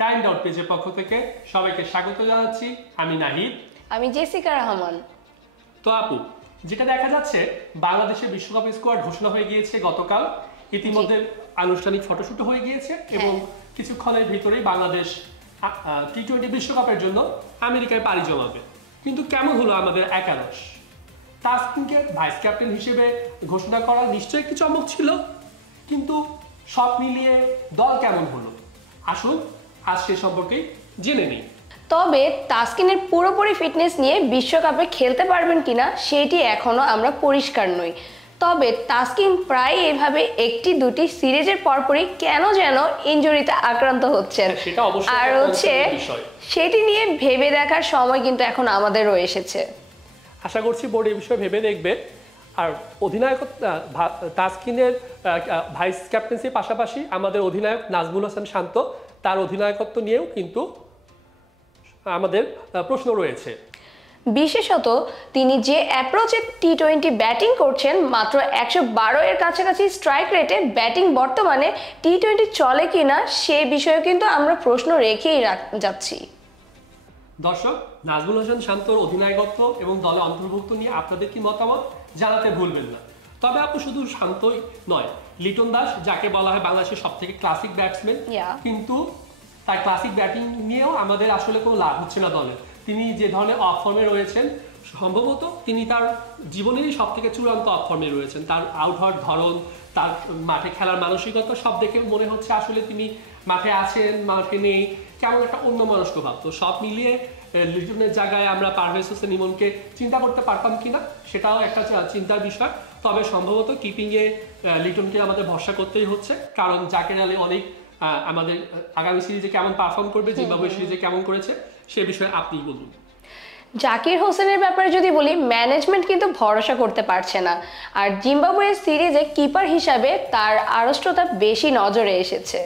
Time doubt পেজের পক্ষ থেকে সবাইকে স্বাগত জানাচ্ছি। আমি নাহিদ। আমি জেসিকা রহমান। তো আপু, যেটা দেখা যাচ্ছে বাংলাদেশের বিশ্বকাপ স্কোয়াড ঘোষণা হয়ে গিয়েছে গতকাল। ইতিমধ্যে আনুষ্ঠানিক ফটোশুট হয়ে গিয়েছে এবং কিছুক্ষণের ভিতরেই বাংলাদেশ টি-20 বিশ্বকাপের জন্য আমেরিকায় পাড়ি জমাবে। কিন্তু কেমন হলো আমাদের একাদশ? তাসকিনকে ভাইস ক্যাপ্টেন হিসেবে ঘোষণা করা নিশ্চয়ই একটি চমক ছিল, কিন্তু সব মিলিয়ে দল কেমন হলো আসুন আজ সে সম্পর্কে জেনে নিই। তবে তাসকিনের পুরোপুরি ফিটনেস নিয়ে বিশ্বকাপে খেলতে পারবেন কিনা সেটি এখনো আমরা পরিষ্কার নই। তবে তাসকিন প্রায় এভাবে একটি দুটি সিরিজের পরপরই কেন যেন ইনজুরিতে আক্রান্ত হচ্ছেন, আর সেটি নিয়ে ভেবে দেখার সময় কিন্তু এখন আমাদেরও এসেছে। আশা করছি বোর্ড এই বিষয়ে ভেবে দেখবে। আর অধিনায়ক তাসকিনের ভাইস ক্যাপ্টেন্সির পাশাপাশি আমাদের অধিনায়ক নাজমুল হাসান শান্ত, তার অধিনায়কত্ব নিয়েও কিন্তু আমাদের প্রশ্ন রয়েছে। বিশেষত তিনি যে অ্যাপ্রোচে টি-20 ব্যাটিং করছেন, মাত্র 112 এর কাছাকাছি স্ট্রাইক রেটে ব্যাটিং বর্তমানে টি-20 চলে কিনা সে বিষয়ে কিন্তু আমরা প্রশ্ন রেখেই যাচ্ছি। দর্শক, নাজমুল হাসান শান্তর অধিনায়কত্ব এবং দলে অন্তর্ভুক্ত নিয়ে আপনাদের কি মতামত জানাতে ভুলবেন না। তবে আপু শুধু শান্তই নয়, লিটন দাস, যাকে বলা হয় বাংলাদেশের সবথেকে ক্লাসিক ব্যাটসম্যান, কিন্তু তার ক্লাসিক ব্যাটিং নিয়েও আমাদের আসলে কোনো লাভ হচ্ছে না দলের। তিনি যে ধরনের অফ ফর্মে রয়েছেন, সম্ভবত তিনি তার জীবনেরই সব থেকে চূড়ান্ত অফ ফর্মে রয়েছেন। তার আউট হওয়ার ধরন, তার মাঠে খেলার মানসিকতা সব দেখে মনে হচ্ছে আসলে তিনি মাঠে আছেন, মাঠে নেই, কেমন একটা অন্যমনস্ক ভাব। তো সব মিলিয়ে লিটনের জায়গায় আমরা পারভেজ হোসেন ইমনকে চিন্তা করতে পারতাম কিনা সেটাও একটা চিন্তার বিষয়। তবে সম্ভবত কিপিংয়ে লিটনকে আমাদের ভরসা করতেই হচ্ছে, কারণ জাকের আলী অনেক আমাদের আগামী সিরিজে কেমন পারফর্ম করবে, জিম্বাবুয়ে সিরিজে কেমন করেছে সে বিষয়ে আপনি বলুন। জাকির হোসেনের ব্যাপারে যদি বলি, ম্যানেজমেন্ট কিন্তু ভরসা করতে পারছে না, আর জিম্বাবুয়ে সিরিজে কিপার হিসাবে তার আড়ষ্টতা বেশি নজরে এসেছে।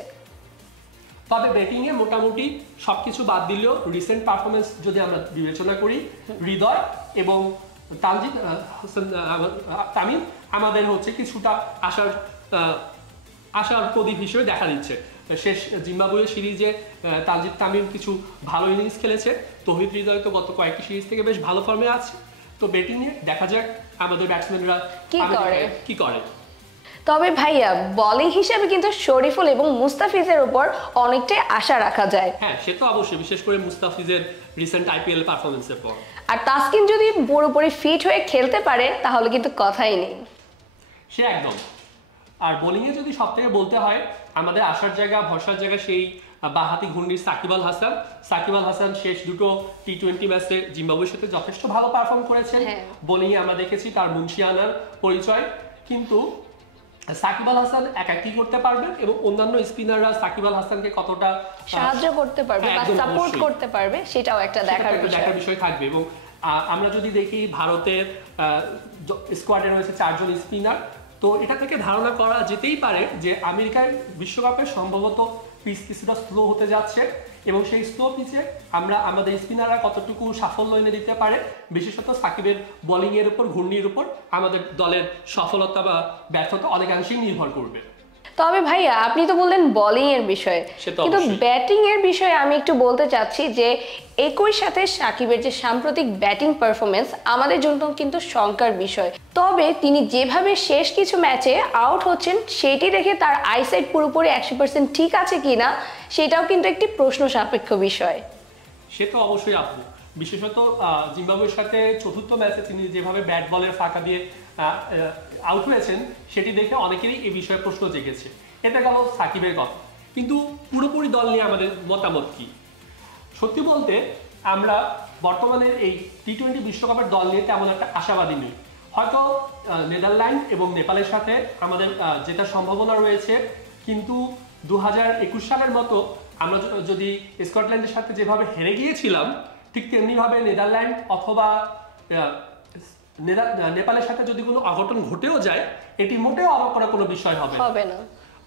তবে ব্যাটিংয়ে মোটামুটি সবকিছু বাদ দিলেও রিসেন্ট পারফরমেন্স যদি আমরা বিবেচনা করি, হৃদয় এবং তামিম আমাদের হচ্ছে কিছুটা আশার প্রদীপ হিসেবে দেখা দিচ্ছে। শেষ জিম্বাবুয়ে সিরিজে তানজিদ তামিম কিছু ভালো ইনিংস খেলেছে, তৌহিদ হৃদয় তো গত কয়েকটি সিরিজ থেকে বেশ ভালো ফর্মে আছে। তো ব্যাটিংয়ে দেখা যাক আমাদের ব্যাটসম্যানরা কি করে। তবে ভাইয়া, বোলিং হিসেবে কিন্তু শরীফুল এবং মুস্তাফিজের উপর অনেকটাই আশা রাখা যায়। হ্যাঁ, সে তো অবশ্যই, বিশেষ করে মুস্তাফিজের রিসেন্ট আইপিএল পারফরমেন্সের পর। আর তাসকিন যদি পুরোপুরি ফিট হয়ে খেলতে পারে তাহলে কিন্তু কথাই নেই। সে একদম। আর বোলিংয়ে যদি সব থেকে বলতে হয়, আমাদের আশার জায়গা, ভরসার জায়গা সেই বাঁহাতি ঘূর্ণির সাকিব আল হাসান শেষ দুটো টি-20 ম্যাচে জিম্বাবুয়ের সাথে যথেষ্ট ভালো পারফর্ম করেছেন। বোলিংয়ে আমরা দেখেছি তার মুন্সিয়ানার পরিচয়, কিন্তু সাকিব আল হাসান একা কি করতে পারবেন এবং অন্যান্য স্পিনাররা সাকিব আল হাসানকে কতটা সাহায্য করতে পারবে বা সাপোর্ট করতে পারবে সেটাও একটা দেখার বিষয় থাকবে। এবং আমরা যদি দেখি ভারতের স্কোয়াডে রয়েছে 4 জন স্পিনার, তো এটা থেকে ধারণা করা যেতেই পারে যে আমেরিকার বিশ্বকাপে সম্ভবত পিচ কিছুটা স্লো হতে যাচ্ছে এবং সেই স্লো পিচে আমরা আমাদের স্পিনাররা কতটুকু সাফল্য এনে দিতে পারে, বিশেষত সাকিবের বোলিং এর উপর, ঘূর্ণির উপর আমাদের দলের সফলতা বা ব্যর্থতা অনেকাংশেই নির্ভর করবে। তবে ভাইয়া, আপনি তো বললেন বোলিং এর বিষয়ে, কিন্তু ব্যাটিং এর বিষয়ে আমি একটু বলতে চাচ্ছি যে একই সাথে সাকিবের যে সাম্প্রতিক ব্যাটিং পারফরমেন্স আমাদের জন্য কিন্তু শঙ্কার বিষয়। তবে তিনি যেভাবে শেষ কিছু ম্যাচে আউট হচ্ছেন সেটি দেখে তার আইসাইট পুরোপুরি 100% ঠিক আছে কিনা সেটাও কিন্তু একটি প্রশ্ন সাপেক্ষ বিষয়। সে তো অবশ্যই আপু, বিশেষত জিম্বাবুয়ের সাথে চতুর্থ ম্যাচে তিনি যেভাবে ব্যাট বলের ফাঁকা দিয়ে আউট হয়েছেন সেটি দেখে অনেকেরই এই বিষয়ে প্রশ্ন জেগেছে। এটা গেল সাকিবের কথা, কিন্তু পুরোপুরি দল নিয়ে আমাদের মতামত কি? সত্যি বলতে আমরা বর্তমানে এই টি-20 বিশ্বকাপের দল নিয়ে তেমন একটা আশাবাদী নই। হয়তো নেদারল্যান্ড এবং নেপালের সাথে আমাদের জেতার সম্ভাবনা রয়েছে, কিন্তু 2021 সালের মতো আমরা যদি স্কটল্যান্ডের সাথে যেভাবে হেরে গিয়েছিলাম ঠিক তেমনিভাবে নেদারল্যান্ড অথবা নেপালের সাথে যদি কোনো অঘটন ঘটেও যায়, এটি মোটেও অবাক করার কোনো বিষয় হবে না।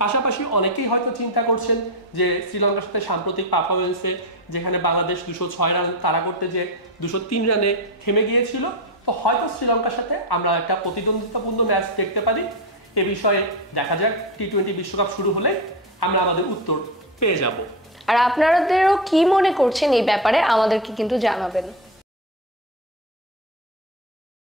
পাশাপাশি অনেকেই হয়তো চিন্তা করছেন যে শ্রীলঙ্কার সাথে সাম্প্রতিক পারফরমেন্সে যেখানে বাংলাদেশ 206 রান তাড়া করতে যে 203 রানে থেমে গিয়েছিল, তো হয়তো শ্রীলঙ্কার সাথে আমরা একটা প্রতিদ্বন্দ্বিতাপূর্ণ ম্যাচ দেখতে পারি। এ বিষয়ে দেখা যাক টি-20 বিশ্বকাপ শুরু হলে আমরা আমাদের উত্তর পেয়ে যাব। আর আপনারাদেরও কি মনে করছেন এই ব্যাপারে আমাদেরকে কিন্তু জানাবেন।